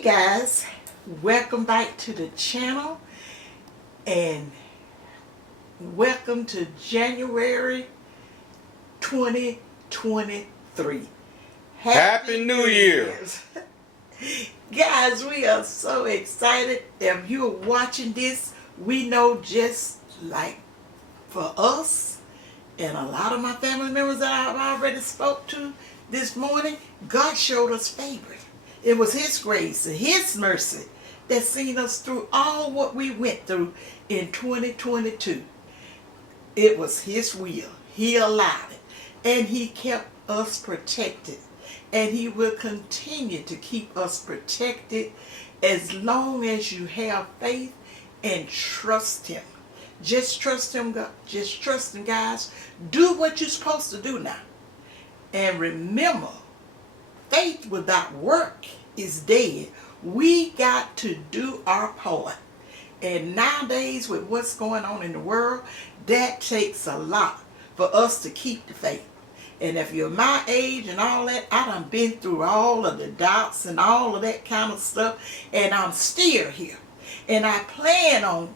Hey guys, welcome back to the channel and welcome to January 2023. Happy New Year! Guys, we are so excited. If you're watching this, we know just like for us and a lot of my family members that I've already spoke to this morning, God showed us favor. It was His grace and His mercy that seen us through all what we went through in 2022. It was His will. He allowed it. And He kept us protected. And He will continue to keep us protected as long as you have faith and trust Him. Just trust Him, God. Just trust Him, guys. Do what you're supposed to do now. And remember, faith without work is dead. We got to do our part. And nowadays, with what's going on in the world, that takes a lot for us to keep the faith. And if you're my age and all that, I done been through all of the doubts and all of that kind of stuff, and I'm still here. And I plan on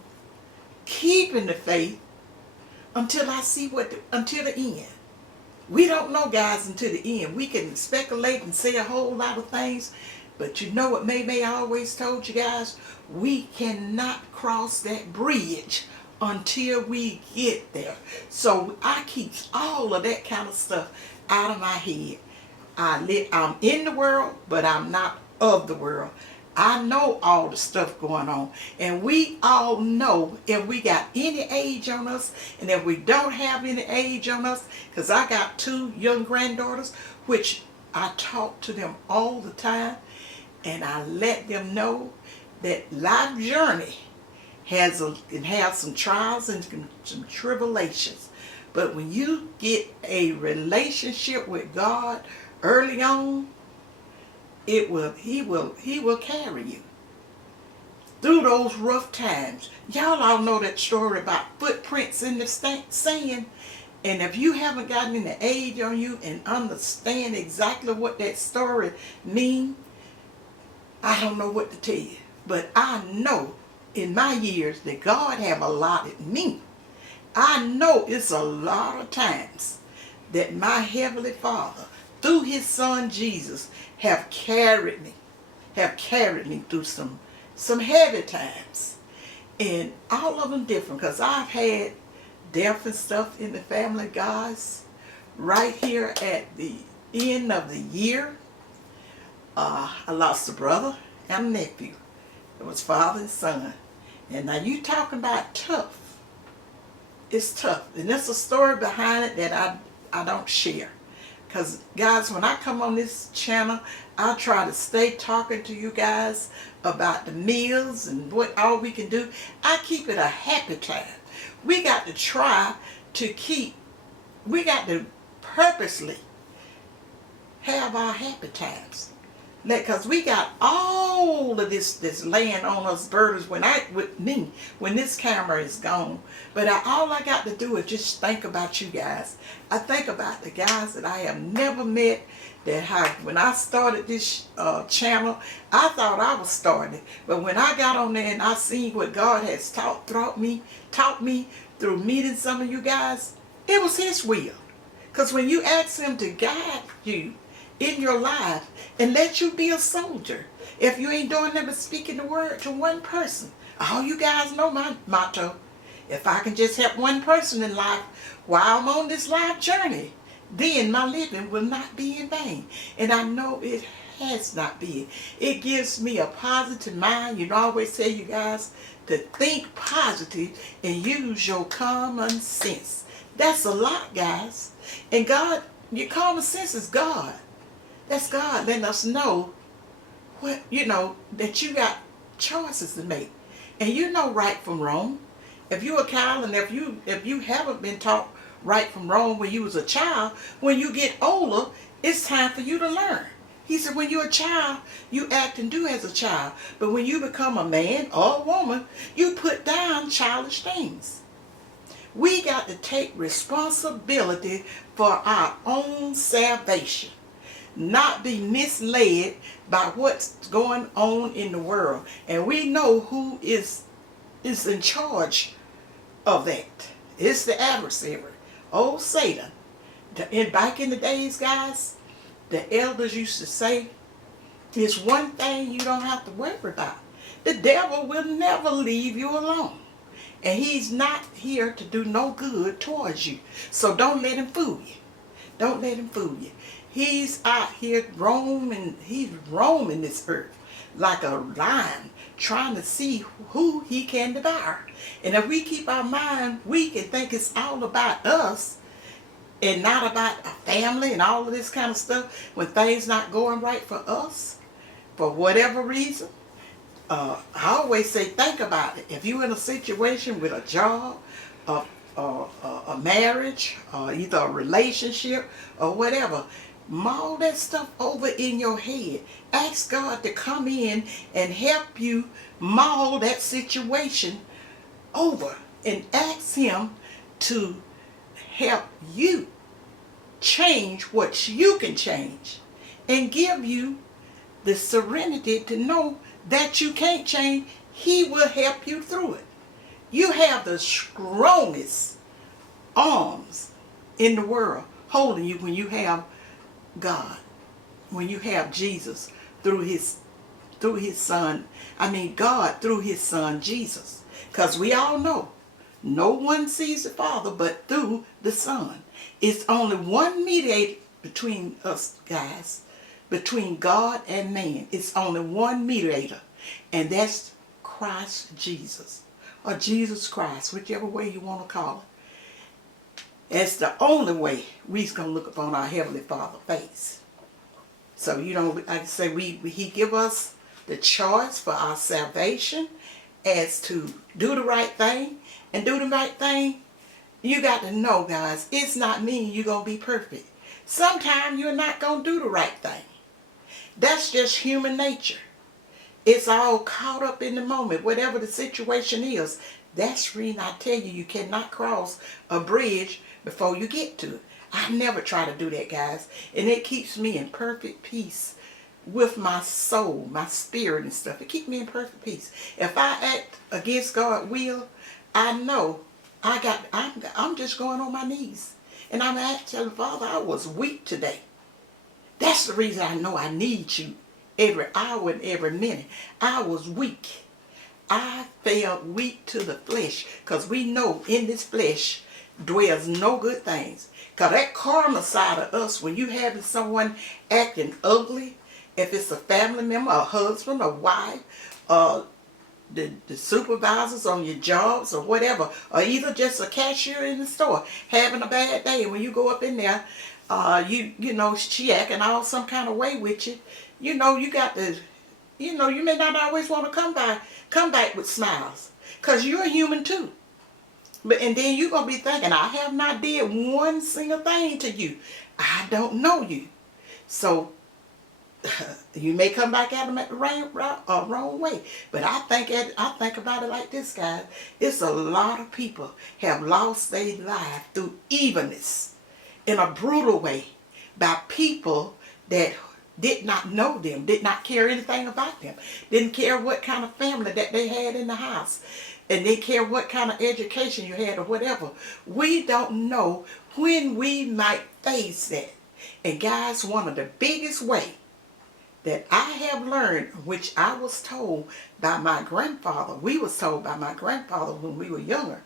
keeping the faith until I see until the end. We don't know, guys, until the end. We can speculate and say a whole lot of things, but you know what May always told you guys? We cannot cross that bridge until we get there. So I keep all of that kind of stuff out of my head. I'm in the world, but I'm not of the world. I know all the stuff going on, and we all know if we got any age on us and if we don't have any age on us, because I got 2 young granddaughters, which I talk to them all the time, and I let them know that life journey has some trials and some tribulations. But when you get a relationship with God early on, He will carry you through those rough times. Y'all all know that story about footprints in the sand. And if you haven't gotten any age on you and understand exactly what that story means, I don't know what to tell you. But I know in my years that God have allotted me. I know it's a lot of times that my Heavenly Father, through His Son Jesus, have carried me through some heavy times, and all of them different, because I've had death and stuff in the family, guys. Right here at the end of the year, I lost a brother and a nephew. It was father and son. And now you talking about tough. It's tough, and there's a story behind it that I don't share. Because, guys, when I come on this channel, I try to stay talking to you guys about the meals and what all we can do. I keep it a happy time. We got to purposely have our happy times. Because we got all of this laying on us burdens when this camera is gone. But all I got to do is just think about you guys. I think about the guys that I have never met, when I started this channel, I thought I was starting. But when I got on there and I seen what God has taught me through meeting some of you guys, it was His will. Because when you ask Him to guide you in your life and let you be a soldier, if you ain't doing nothing but speaking the word to one person, all you guys know my motto: if I can just help one person in life while I'm on this life journey, then my living will not be in vain. And I know it has not been. It gives me a positive mind. You know, I always tell you guys to think positive and use your common sense. That's a lot, guys. And God, your common sense is God. That's God letting us know that you got choices to make. And you know right from wrong. If you're a child, and if you haven't been taught right from wrong when you was a child, when you get older, it's time for you to learn. He said when you're a child, you act and do as a child. But when you become a man or a woman, you put down childish things. We got to take responsibility for our own salvation. not be misled by what's going on in the world. And we know who is in charge of that. It's the adversary, old Satan. And back in the days, guys, the elders used to say, there's one thing you don't have to worry about. The devil will never leave you alone. And he's not here to do no good towards you. So don't let him fool you. Don't let him fool you. He's out here roaming. He's roaming this earth like a lion, trying to see who he can devour. And if we keep our mind weak and think it's all about us and not about our family and all of this kind of stuff, when things not going right for us, for whatever reason, I always say, think about it. If you're in a situation with a job, a marriage, or either a relationship or whatever, mull that stuff over in your head. Ask God to come in and help you mull that situation over, and ask him to help you change what you can change, and give you the serenity to know that you can't change. He will help you through it. You have the strongest arms in the world holding you when you have God, when you have Jesus through his son. God through his son Jesus. Because we all know no one sees the Father but through the Son. It's only one mediator between us, guys, between God and man. It's only one mediator, and that's Christ Jesus, or Jesus Christ, whichever way you want to call it. It's the only way we's going to look upon our Heavenly Father face. So, like I say, he give us the choice for our salvation as to do the right thing. And do the right thing, you got to know, guys, it's not mean you're going to be perfect. Sometimes you're not going to do the right thing. That's just human nature. It's all caught up in the moment, whatever the situation is. That's the reason I tell you, you cannot cross a bridge before you get to it. I never try to do that, guys. And it keeps me in perfect peace with my soul, my spirit and stuff. It keeps me in perfect peace. If I act against God's will, I know I'm just going on my knees. And I'm asking Father, I was weak today. That's the reason I know I need you every hour and every minute. I was weak. I felt weak to the flesh, because we know in this flesh dwells no good things. Because that karma side of us, when you having someone acting ugly, if it's a family member, a husband, a wife, the supervisors on your jobs or whatever, or either just a cashier in the store having a bad day, and when you go up in there, she acting all some kind of way with you. You got to, you may not always want to come back with smiles, because you're a human too. And then you're going to be thinking, I have not did one single thing to you. I don't know you. So you may come back at them at the wrong way. But I think about it like this, guys. It's a lot of people have lost their life through evilness in a brutal way by people that did not know them, did not care anything about them, didn't care what kind of family that they had in the house, and didn't care what kind of education you had or whatever. We don't know when we might face that. And guys, one of the biggest ways that I have learned, which I was told by my grandfather, we was told by my grandfather when we were younger,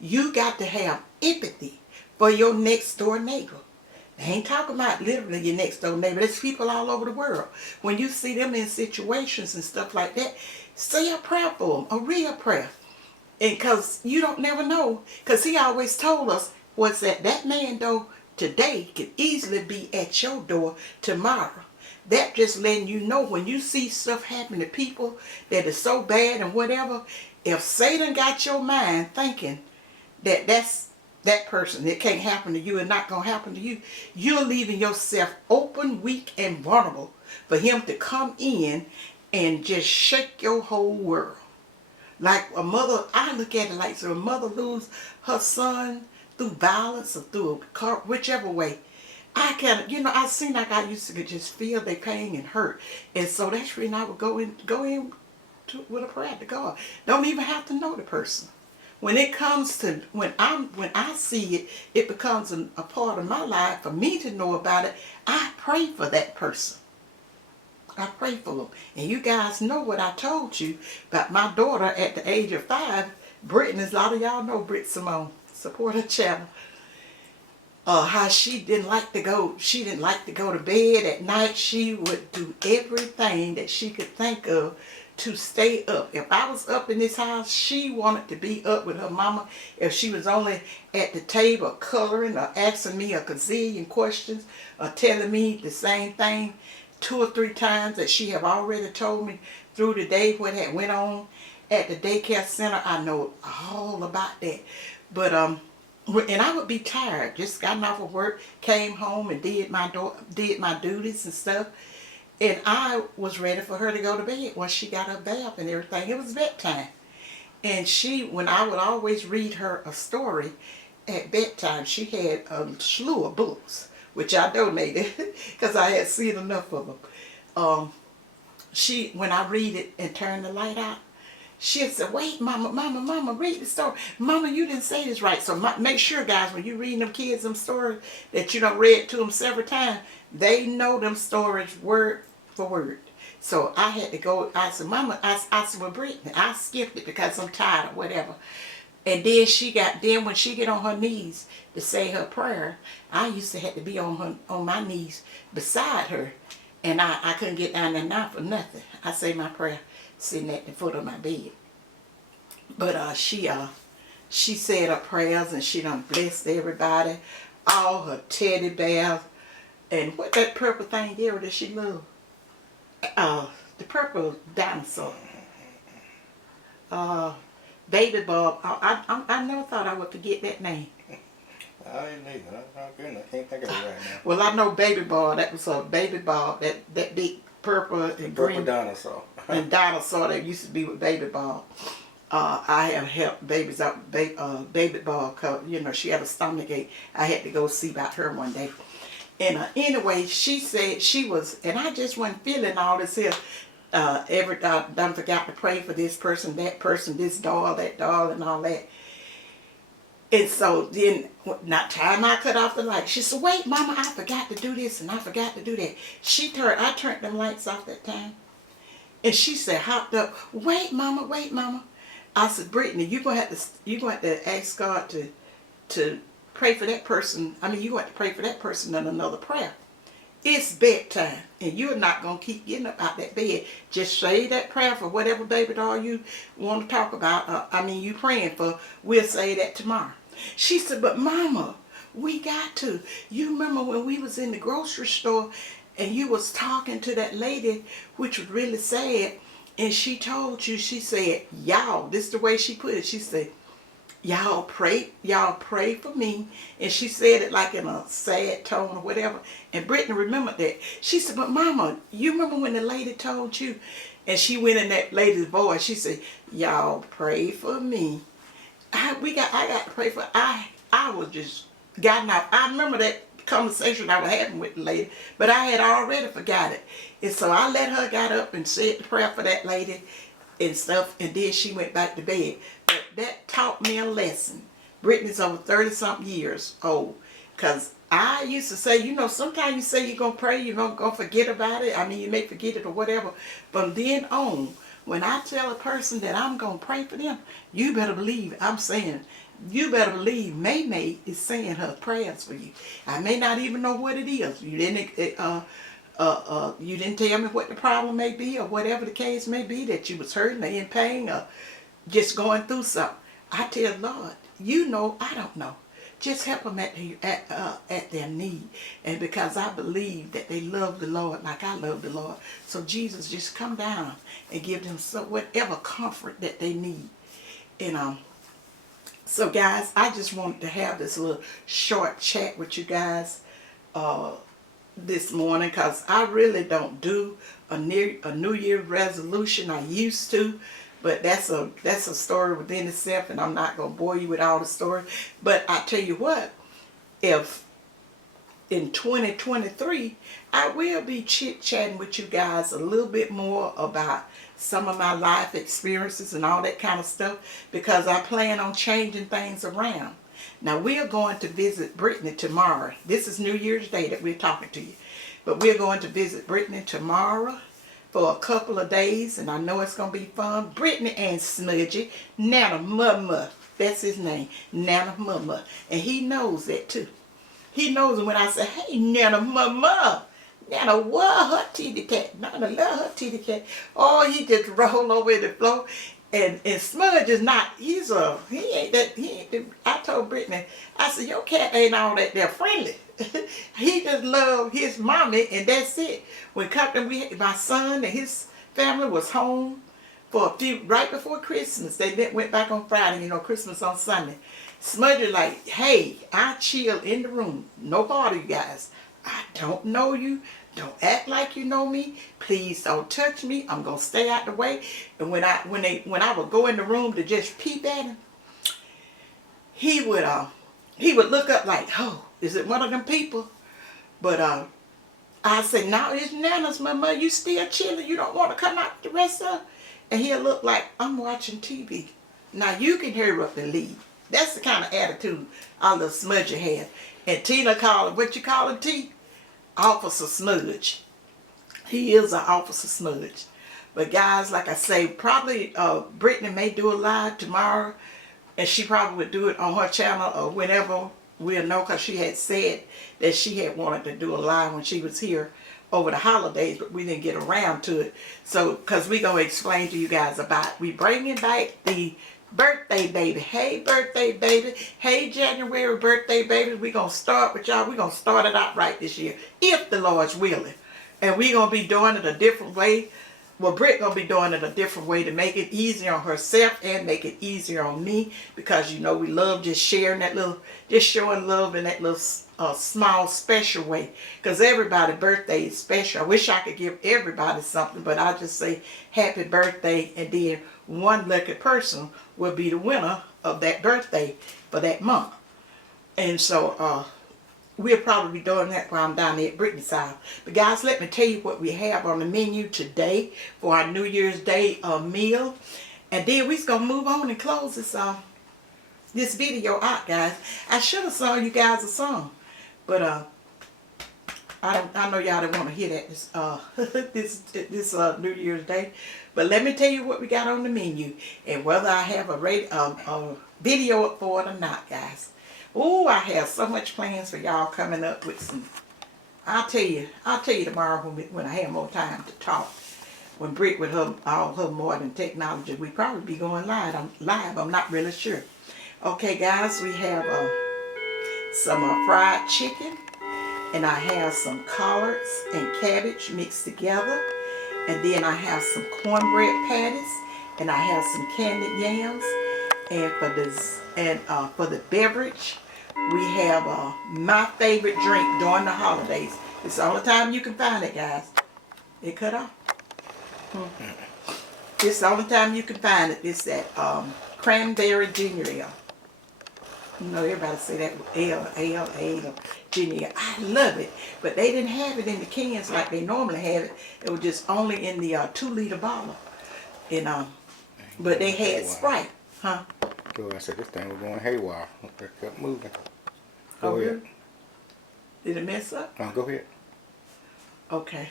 you got to have empathy for your next door neighbor. I ain't talking about literally your next door neighbor. There's people all over the world. When you see them in situations and stuff like that, say a prayer for them, a real prayer. And because you don't never know, because he always told us was that man though today could easily be at your door tomorrow. That just letting you know, when you see stuff happen to people that is so bad and whatever, if Satan got your mind thinking that that's that person, it can't happen to you and not going to happen to you, you're leaving yourself open, weak, and vulnerable for him to come in and just shake your whole world. Like a mother, I look at it like, so a mother lose her son through violence or through a car, whichever way, I kind of, I seem like I used to just feel their pain and hurt. And so that's when I would go in with a prayer to God. Don't even have to know the person. When it comes to, when I see it, it becomes a part of my life for me to know about it. I pray for that person. I pray for them. And you guys know what I told you about my daughter at the age of 5. Brittany, a lot of y'all know Britt Simone. Support her channel. How she didn't like to go to bed at night. She would do everything that she could think of to stay up. If I was up in this house, she wanted to be up with her mama. If she was only at the table coloring or asking me a gazillion questions or telling me the same thing 2 or 3 times that she have already told me through the day what had went on at the daycare center, I know all about that. But and I would be tired, just gotten off of work, came home and did my duties and stuff, and I was ready for her to go to bed once she got her bath and everything. It was bedtime, and when I would always read her a story at bedtime, she had a slew of books which I donated because I had seen enough of them. When I read it and turn the light out, she'll say, wait, mama, read the story. Mama, you didn't say this right. So make sure, guys, when you read them kids them stories that you done read to them several times, they know them stories word for word. So I had to go, I said, Mama, I said, well, Brittany, I skipped it because I'm tired or whatever. And then when she get on her knees to say her prayer, I used to have to be on my knees beside her. And I couldn't get down there now for nothing. I say my prayer sitting at the foot of my bed. But she said her prayers and she done blessed everybody, all her teddy bears, and what that purple thing there that she loved, the purple dinosaur, Baby Bob. I never thought I would forget that name. I didn't either. I can't think of it right now. Well, I know Baby Bob. That was a Baby Bob. That big purple and green dinosaur. and dinosaur that used to be with Baby Bob. I have helped babies out. Baby Bob, cause she had a stomach ache. I had to go see about her one day. And anyway, she said she was, and I just wasn't feeling all this here. Done forgot to pray for this person, that person, this doll, that doll, and all that. And so then, not time I cut off the light, she said, wait, Mama, I forgot to do this and I forgot to do that. I turned them lights off that time. And she said, hopped up, wait, Mama. I said, Brittany, you're going to have to ask God to pray for that person. I mean, you're going to have to pray for that person in another prayer. It's bedtime, and you're not going to keep getting up out that bed. Just say that prayer for whatever baby doll you want to talk about. You praying for. We'll say that tomorrow. She said, but Mama, we got to. You remember when we was in the grocery store and you was talking to that lady, which was really sad, and she told you, she said, y'all, this is the way she put it. She said, y'all pray for me. And she said it like in a sad tone or whatever. And Brittany remembered that. She said, but Mama, you remember when the lady told you? And she went in that lady's voice. She said, y'all pray for me. I got to pray for, I was just gotten off. I remember that conversation I was having with the lady, but I had already forgot it. And so I let her get up and said the prayer for that lady and stuff, and then she went back to bed. But that taught me a lesson. Brittany's over 30-something years old. Because I used to say, sometimes you say you're going to pray, you're going to forget about it. You may forget it or whatever. From then on, when I tell a person that I'm going to pray for them, you better believe you better believe May is saying her prayers for you. I may not even know what it is. You didn't tell me what the problem may be or whatever the case may be, that you was hurting or in pain or just going through something. I tell Lord, I don't know. Just help them at their need. And because I believe that they love the Lord like I love the Lord. So Jesus, just come down and give them whatever comfort that they need. And so guys, I just wanted to have this little short chat with you guys this morning, because I really don't do a New Year resolution. I used to. But that's a story within itself, and I'm not going to bore you with all the story. But I tell you what, if in 2023, I will be chit-chatting with you guys a little bit more about some of my life experiences and all that kind of stuff, because I plan on changing things around. Now, we are going to visit Brittany tomorrow. This is New Year's Day that we're talking to you. But we're going to visit Brittany tomorrow for a couple of days, and I know it's going to be fun. Brittany and Smudgy, Nana Mama, that's his name, Nana Mama. And he knows that too. He knows when I say, hey, Nana Mama, Nana love her titty cat. Nana love her titty cat. Oh, he just roll over the floor. And Smudge is not, he ain't that, I told Brittany, I said, your cat ain't all that they're friendly. He just love his mommy, and that's it. When my son and his family was home for right before Christmas. They went back on Friday, Christmas on Sunday. Smudge like, hey, I chill in the room. No party, you guys. I don't know you. Don't act like you know me. Please don't touch me. I'm gonna stay out the way. And when I would go in the room to just peep at him, he would look up like, oh, is it one of them people? But I say, no, it's Nana's, Mama. You still chilling? You don't want to come out the rest of? And he'll look like, I'm watching TV. Now you can hurry up and leave. That's the kind of attitude our little Smudgy had. And Tina called him, what you call him, T? Officer Smudge. He is an Officer Smudge. But guys, like I say, probably Brittany may do a live tomorrow, and she probably would do it on her channel or whenever we'll know, because she had said that she had wanted to do a live when she was here over the holidays, but we didn't get around to it. So, because we're going to explain to you guys about, we bringing back the birthday baby. Hey, birthday baby. Hey, January birthday baby. We're going to start with y'all. We're going to start it out right this year, if the Lord's willing. And we're going to be doing it a different way. Well, Britt going to be doing it a different way to make it easier on herself and make it easier on me, because, we love just sharing that little, just showing love in that little small, special way. Because everybody's birthday is special. I wish I could give everybody something, but I just say happy birthday, and then one lucky person will be the winner of that birthday for that month. And so we'll probably be doing that while I'm down there at Brittany's house. But guys, let me tell you what we have on the menu today for our New Year's Day meal. And then we're going to move on and close this video out, guys. I should have sung you guys a song, but I know y'all didn't want to hear that this New Year's Day. But let me tell you what we got on the menu, and whether I have a video up for it or not, guys. Oh, I have so much plans for y'all coming up with some. I'll tell you tomorrow when I have more time to talk. When Britt with all her modern technology, we probably be going live. I'm not really sure. Okay, guys, we have some fried chicken, and I have some collards and cabbage mixed together, and then I have some cornbread patties, and I have some candied yams, and for the beverage, we have my favorite drink during the holidays. It's the only time you can find it, guys. It cut off. It's the only time you can find it. It's that cranberry ginger ale. Everybody say that with ale, ginger ale. I love it. But they didn't have it in the cans like they normally have it. It was just only in the 2-liter bottle. And but they had Sprite. Huh? So I said, this thing was going haywire. It kept moving. Go ahead. Did it mess up? Go ahead. Okay.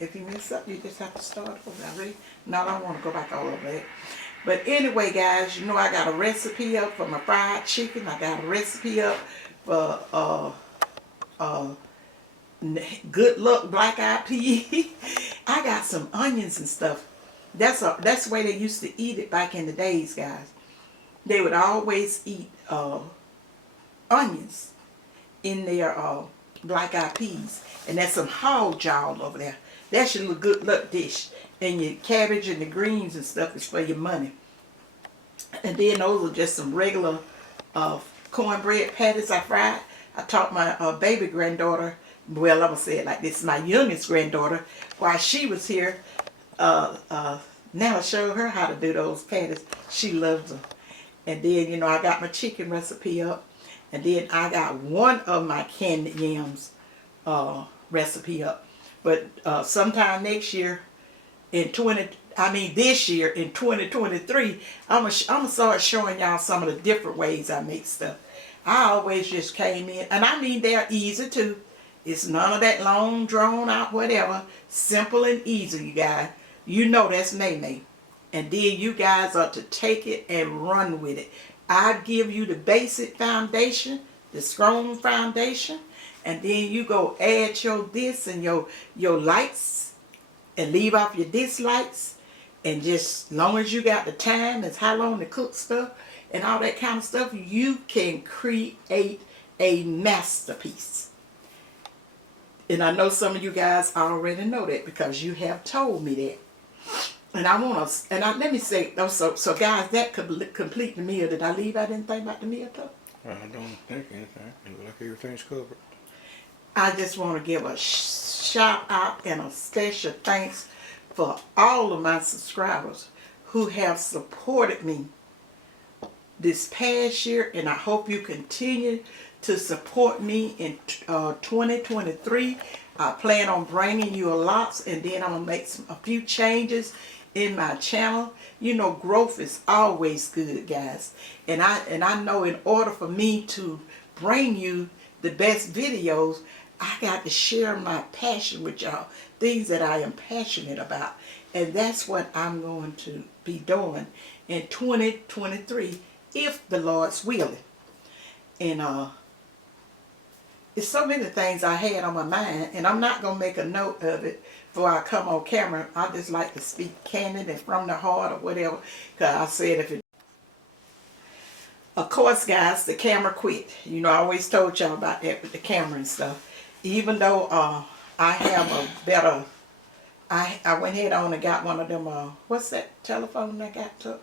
If you mess up, you just have to start over. Ready? No, I don't want to go back all over that. But anyway, guys, I got a recipe up for my fried chicken. I got a recipe up for good luck Blackeye pea. I got some onions and stuff. That's the way they used to eat it back in the days, guys. They would always eat onions in their Blackeye peas. And that's some hog jaw over there. That's your little good luck dish. And your cabbage and the greens and stuff is for your money. And then those are just some regular cornbread patties I fried. I taught my baby granddaughter, well, I'm going to say it like this, my youngest granddaughter, while she was here, now I showed her how to do those patties. She loves them. And then, I got my chicken recipe up. And then I got one of my candied yams recipe up. But sometime next year this year in 2023, I'm gonna start showing y'all some of the different ways I make stuff. I always just came in, and I mean they're easy too. It's none of that long, drawn out, whatever. Simple and easy, you guys. You know that's May. And then you guys are to take it and run with it. I give you the basic foundation, the strong foundation, and then you go add your this and your likes and leave off your dislikes. And just long as you got the time, it's how long to cook stuff and all that kind of stuff, you can create a masterpiece. And I know some of you guys already know that because you have told me that. And I want to, let me say, so guys, that could complete the meal. Did I leave out anything about the meal though? I don't think anything. It looks like everything's covered. I just want to give a shout out and a special thanks for all of my subscribers who have supported me this past year, and I hope you continue to support me in 2023. I plan on bringing you a lot, and then I'm gonna make a few changes in my channel. You know, growth is always good, guys, and I know in order for me to bring you the best videos, I got to share my passion with y'all, things that I am passionate about, and that's what I'm going to be doing in 2023 if the Lord's willing. And it's so many things I had on my mind, and I'm not going to make a note of it before I come on camera. I just like to speak candid and from the heart or whatever, because I said if it... Of course, guys, the camera quit. You know, I always told y'all about that with the camera and stuff. Even though I have a better... I went ahead on and got one of them, what's that telephone I got to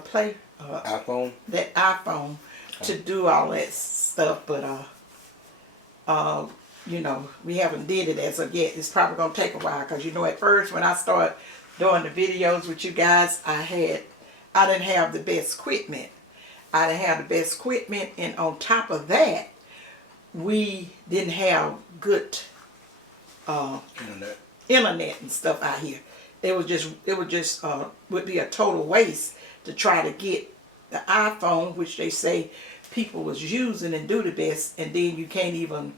play? iPhone? That iPhone to do all that stuff, but you know, we haven't did it as of yet. It's probably gonna take a while, because you know, at first when I started doing the videos with you guys, I didn't have the best equipment. I didn't have the best equipment, and on top of that, we didn't have good internet and stuff out here. It would just would be a total waste to try to get the iPhone, which they say people was using and do the best, and then you can't even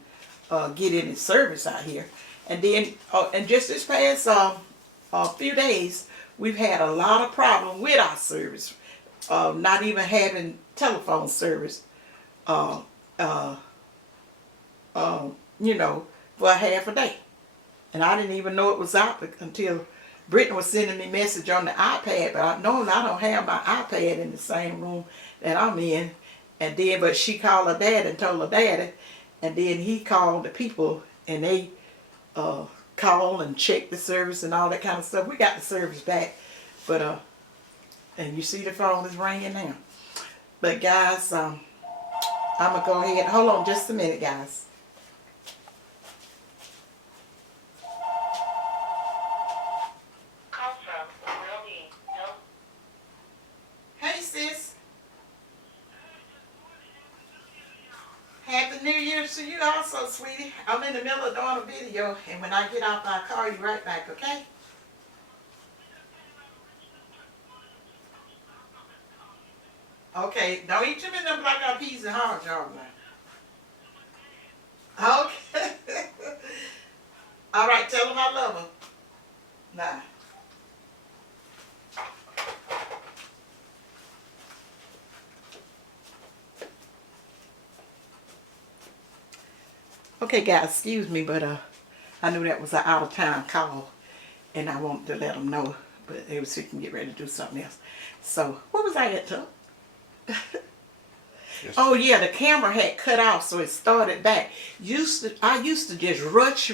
get any service out here. And then and just this past few days, we've had a lot of problem with our service, not even having telephone service, you know, for half a day. And I didn't even know it was out until Brittany was sending me message on the iPad, but I don't have my iPad in the same room that I'm in. And then, but she called her dad and told her daddy, and then he called the people, and they call and check the service and all that kind of stuff. We got the service back, but and you see the phone is ringing now. But guys, I'm gonna go ahead. Hold on just a minute, guys. Hey sis. Happy New Year to you also, sweetie. I'm in the middle of doing a video, and when I get off, I'll call you right back, okay? Okay, don't eat too many of them black-eyed peas and hard jars now. Okay. All right, tell them I love them. Nah. Okay, guys, excuse me, but I knew that was an out-of-town call, and I wanted to let them know, but they was sitting get ready to do something else. So, what was I at, Tuck? Yes. Oh yeah, the camera had cut off, so it started back. I used to just rush,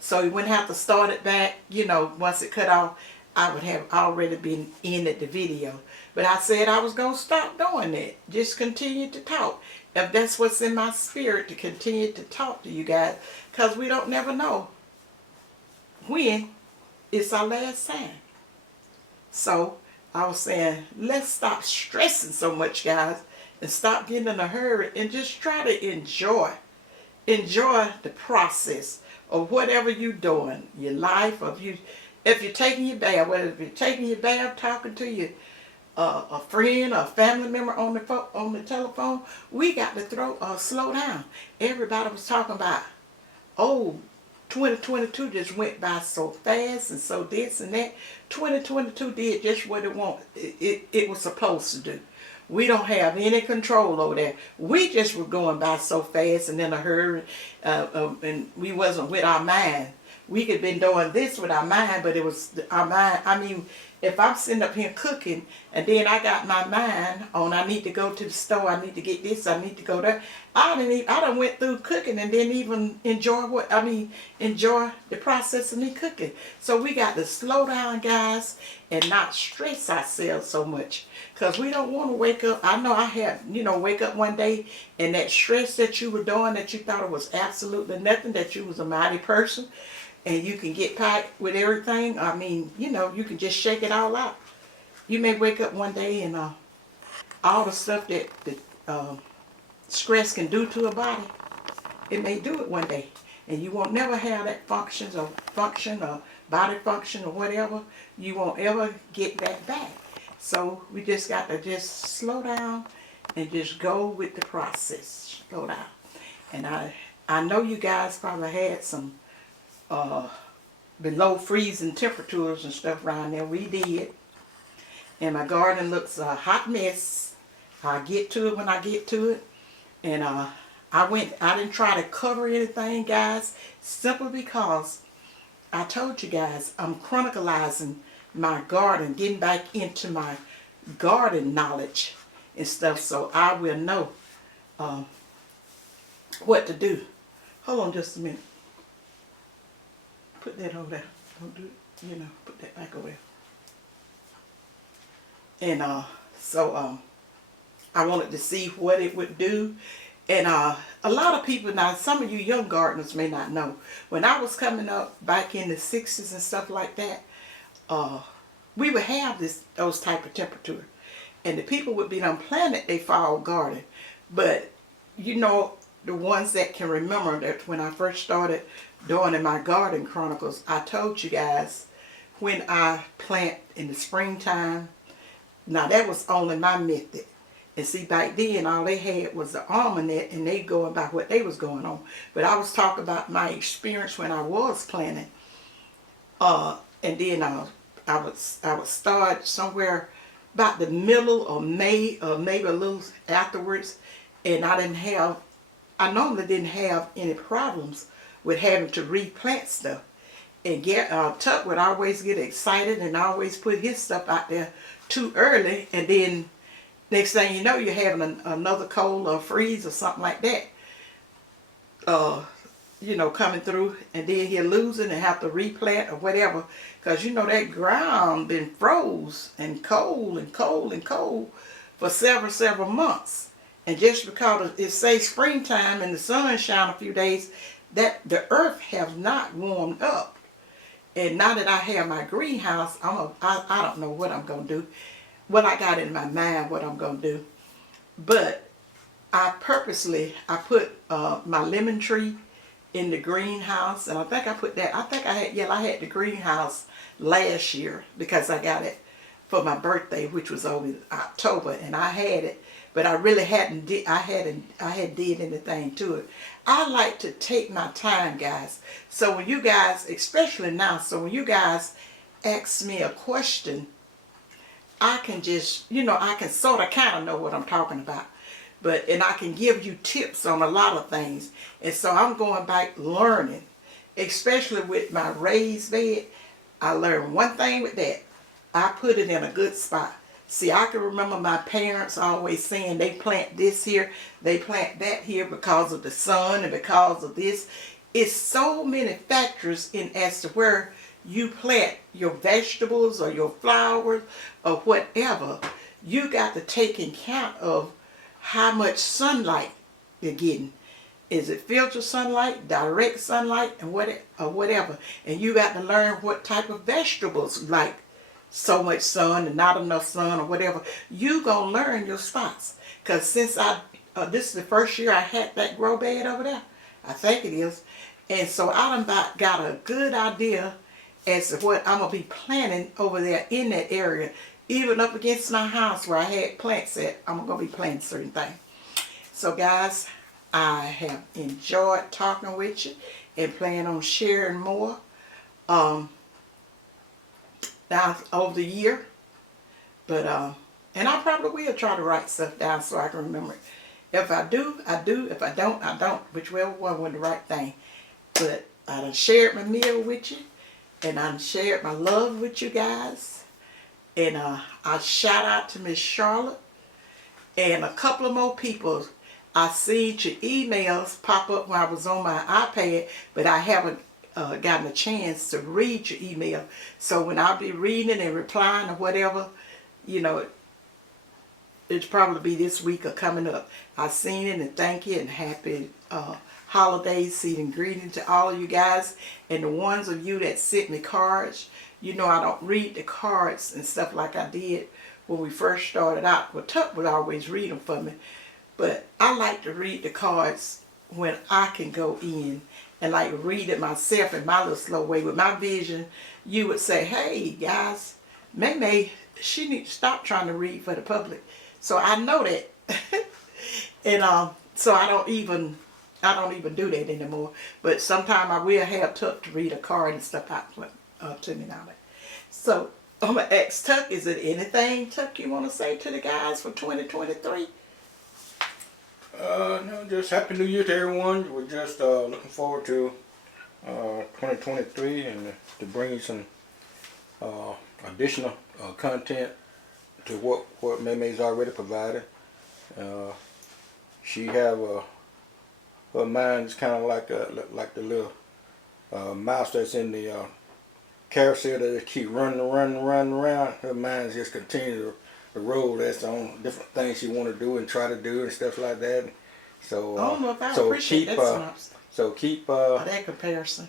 so you wouldn't have to start it back. You know, once it cut off, I would have already been in at the video. But I said I was gonna stop doing that. Just continue to talk. If that's what's in my spirit, to continue to talk to you guys, because we don't never know when it's our last time. So I was saying, let's stop stressing so much, guys, and stop getting in a hurry and just try to enjoy enjoy the process of whatever you're doing, your life, if you're taking your bath, whether if you're taking your bath, talking to your a friend or a family member on the telephone, we got to slow down. Everybody was talking about, oh, 2022 just went by so fast and so this and that. 2022 did just what it was supposed to do. We don't have any control over that. We just were going by so fast and in a hurry, and we wasn't with our mind. We could have been doing this with our mind, but it was our mind. I mean, if I'm sitting up here cooking and then I got my mind on I need to go to the store, I need to get this, I need to go there. I done went through cooking and didn't even enjoy the process of me cooking. So we got to slow down, guys, and not stress ourselves so much. Because we don't want to wake up. I know I had, wake up one day and that stress that you were doing, that you thought it was absolutely nothing, that you was a mighty person and you can get packed with everything. I mean, you can just shake it all out. You may wake up one day and all the stuff that stress can do to a body, it may do it one day. And you won't never have that function or body function or whatever. You won't ever get that back. So we just got to just slow down and just go with the process. Slow down. And I know you guys probably had some below freezing temperatures and stuff around there. We did. And my garden looks a hot mess. I'll get to it when I get to it. And I didn't try to cover anything, guys, simply because I told you guys I'm chronicalizing my garden, getting back into my garden knowledge and stuff, so I will know what to do. Hold on just a minute. Put that over there. Don't do it. Put that back over there. And so I wanted to see what it would do. And a lot of people, now some of you young gardeners may not know, when I was coming up back in the 60s and stuff like that, we would have those type of temperature. And the people would be done planted their fall garden. But the ones that can remember that when I first started doing in my garden chronicles, I told you guys when I plant in the springtime, now that was only my method. And see, back then, all they had was the almanac, and they going by what they was going on. But I was talking about my experience when I was planting. And then I would start somewhere about the middle of May, or maybe a little afterwards. And I normally didn't have any problems with having to replant stuff. And Tuck would always get excited and always put his stuff out there too early, and then next thing you know, you're having another cold or freeze or something like that, coming through, and then he'll lose it and have to replant or whatever, because that ground been froze and cold and cold and cold for several months. And just because it says springtime and the sun shine a few days, that the earth has not warmed up. And now that I have my greenhouse, I don't know what I'm going to do. Well, I got in my mind what I'm going to do. But I put my lemon tree in the greenhouse. And I think I had the greenhouse last year because I got it for my birthday, which was over October. And I had it, but I really hadn't did anything to it. I like to take my time, guys. So when you guys, especially now, when you guys ask me a question, I can just, I can sort of kind of know what I'm talking about. And I can give you tips on a lot of things. And so I'm going back learning, especially with my raised bed. I learned one thing with that. I put it in a good spot. See, I can remember my parents always saying they plant this here, they plant that here because of the sun and because of this. It's so many factors in as to where you plant your vegetables or your flowers or whatever. You got to take in account of how much sunlight you're getting. Is it filtered sunlight, direct sunlight, and whatever. And you got to learn what type of vegetables like so much sun and not enough sun or whatever. You gonna learn your spots. Because since this is the first year I had that grow bed over there, I think it is. And so I done got a good idea as to what I'm going to be planting over there in that area. Even up against my house where I had plants at, I'm going to be planting certain things. So guys, I have enjoyed talking with you and plan on sharing more down over the year. But and I probably will try to write stuff down so I can remember it. If I do, I do. If I don't, I don't. Whichever one was the right thing. But I done shared my meal with you, and I done shared my love with you guys. And I shout out to Miss Charlotte and a couple of more people. I seen your emails pop up when I was on my iPad, but I haven't gotten a chance to read your email. So when I'll be reading and replying or whatever, you know, it'll probably be this week or coming up. I seen it, and thank you, and happy holidays, season greeting to all of you guys. And the ones of you that sent me cards, you know I don't read the cards and stuff like I did when we first started out. Well, Tuck would always read them for me. But I like to read the cards when I can go in and like read it myself in my little slow way. With my vision, you would say, hey guys, May, she needs to stop trying to read for the public. So I know that. And so I don't even do that anymore. But sometime I will have Tuck to read a card and stuff out to me now. So I'm going to ask Tuck, is there anything, Tuck, you want to say to the guys for 2023? No, just Happy New Year to everyone. We're just looking forward to 2023 and to bring you some additional content to what May's already provided. She have her mind is kind of like the little mouse that's in the carousel that just keep running around. Her mind just continues to roll. That's on different things she want to do and try to do and stuff like that. So I don't know if I appreciate that synopsis. So keep that comparison.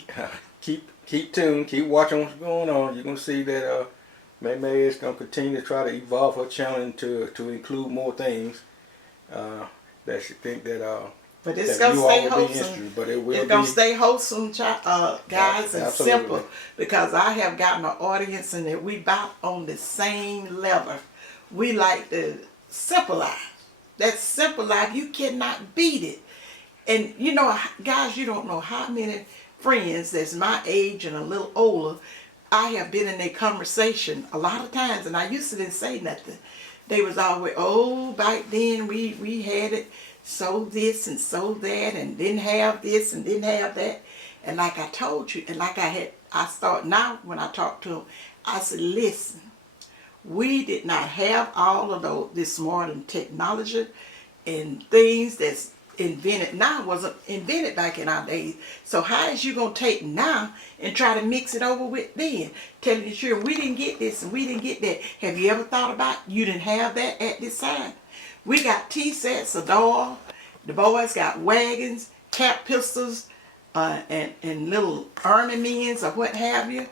keep tuned, keep watching what's going on. You're gonna see that May is gonna continue to try to evolve her channel to include more things that she think that but it's that gonna stay wholesome. But it will it's gonna stay wholesome, guys, and absolutely. simple, because I have gotten an audience and that we about on the same level. We like the simple life. That simple life, you cannot beat it. And you know, guys, you don't know how many friends that's my age and a little older, I have been in their conversation a lot of times, and I used to didn't say nothing. They was always, oh, back then we had it, so this and so that, and didn't have this and didn't have that. And like I told you, and like I start now when I talk to them, I said, listen, we did not have all of this modern technology and things that's invented now wasn't invented back in our days. So how is you going to take now and try to mix it over with then? Telling you, sure, we didn't get this and we didn't get that. Have you ever thought about you didn't have that at this time? We got tea sets, a door. The boys got wagons, cap pistols, and little army men's or what have you,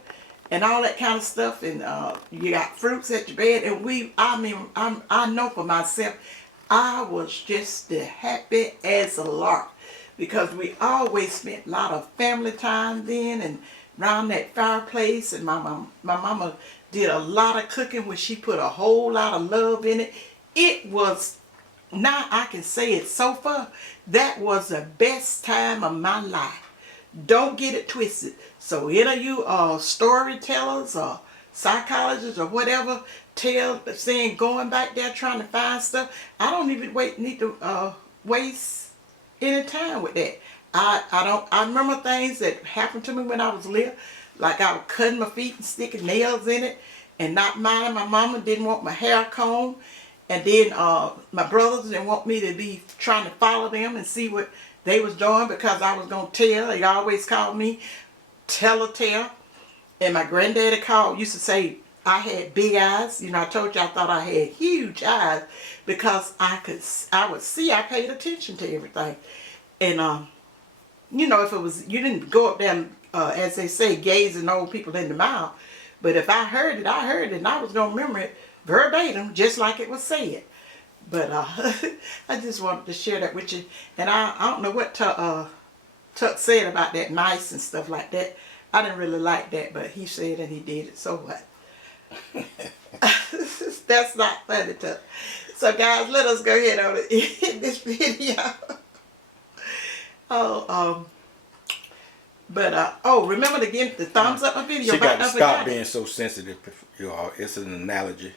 and all that kind of stuff. And you got fruits at your bed. And I know for myself, I was just happy as a lark, because we always spent a lot of family time then and around that fireplace. And my mama did a lot of cooking where she put a whole lot of love in it. It was, now I can say it so far, that was the best time of my life. Don't get it twisted. So any of you storytellers or psychologists or whatever, saying going back there trying to find stuff, I don't even need to waste any time with that. I remember things that happened to me when I was little, like I was cutting my feet and sticking nails in it and not minding my mama, didn't want my hair combed, and then my brothers didn't want me to be trying to follow them and see what they was doing, because I was going to tell. They always called me tell-a-tale. And my granddaddy used to say I had big eyes. You know, I told you I thought I had huge eyes, because I would see, I paid attention to everything. And you know, if it was, you didn't go up there, as they say, gazing old people in the mouth. But if I heard it, and I was going to remember it verbatim, just like it was said. But I just wanted to share that with you. And I don't know what Tuck said about that nice and stuff like that. I didn't really like that, but he said and he did it, so what? That's not funny, Tuck. So guys, let us go ahead on in this video. Remember to give the thumbs up my video. She got to stop being so sensitive, y'all. It's an analogy.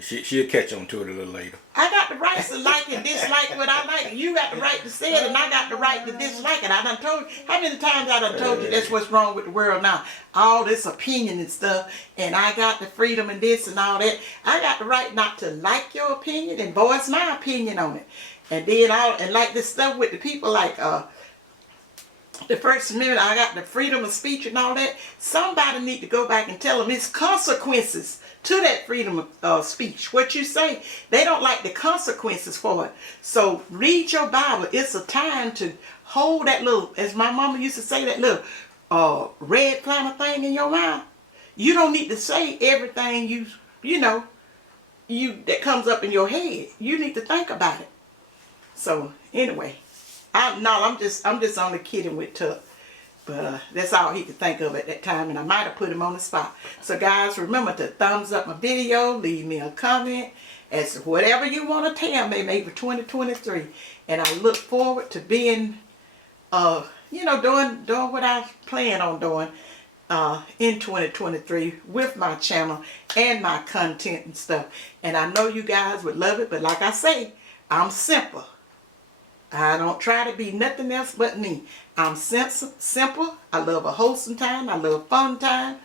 She'll catch on to it a little later. I got the right to like and dislike what I like. You got the right to say it, and I got the right to dislike it. I done told you. How many times I done told you that's what's wrong with the world now? All this opinion and stuff, and I got the freedom and this and all that. I got the right not to like your opinion and voice my opinion on it. And then and like this stuff with the people like the First Amendment, I got the freedom of speech and all that. Somebody need to go back and tell them it's consequences to that freedom of speech. What you say, they don't like the consequences for it. So read your Bible. It's a time to hold that little, as my mama used to say, that little red planter thing in your mouth. You don't need to say everything that comes up in your head. You need to think about it. So anyway, I'm just only kidding with Tuck. But that's all he could think of at that time, and I might have put him on the spot. So guys, remember to thumbs up my video, leave me a comment as to whatever you want to tell me, maybe for 2023. And I look forward to being, doing what I plan on doing in 2023 with my channel and my content and stuff. And I know you guys would love it, but like I say, I'm simple. I don't try to be nothing else but me. I'm simple. I love a wholesome time. I love fun time.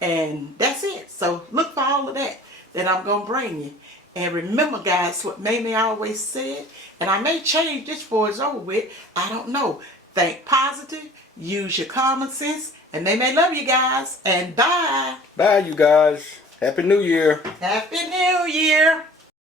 And that's it. So look for all of that I'm going to bring you. And remember, guys, what Mamie always said, and I may change this before it's over with. I don't know. Think positive. Use your common sense. And they may love you guys. And bye. Bye, you guys. Happy New Year. Happy New Year.